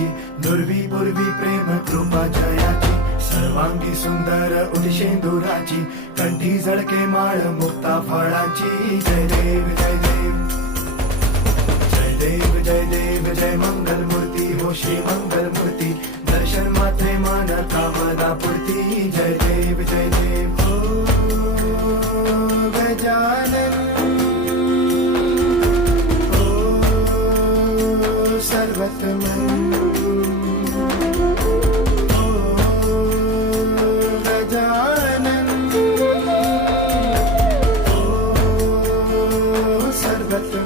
जयाची, दुर्वी पूर्वी प्रेम कृपा जयाची, सर्वांगी सुंदर उदिशेंदुराची, कंठी झळके माळ मुक्ता फळाची. जय देव जय देव जय देव जय देव जय मंगल मूर्ती हो श्री मंगल मूर्ती, दर्शन मात्रे मान कामना पूर्ती. जय देव जय देव ओ गजानन ओ सर्वतमन सर्वत्र